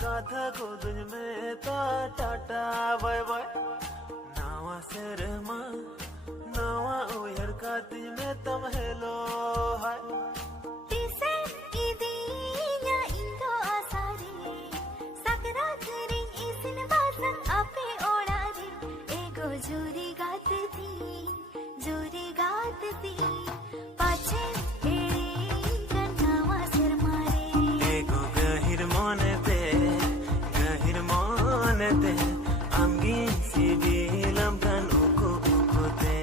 Kata ko dunya mein ta tata bye bye nawa serma nawa uyar ka dunya mein tam hello hi tisen idinya indo asari sakrat ring isin basan ape odari ego juri gatati pache eri nawa sermare ego gahir monete amgin sibilam kan uko te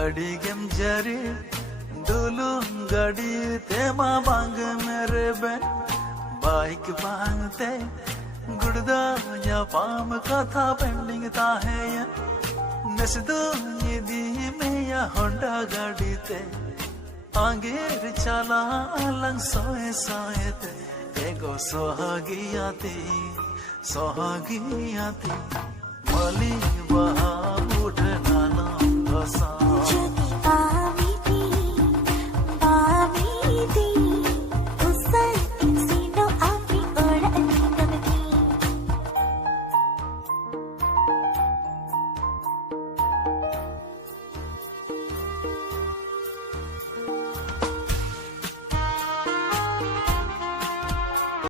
adigem jari dulum gadi tema bang mere ben bike bangte gudda ya pam katha pending ta hai ya nasdo yedi me ya honda gadi te angir chala lang soe te ego sohagiyati mali baha uthna na dosa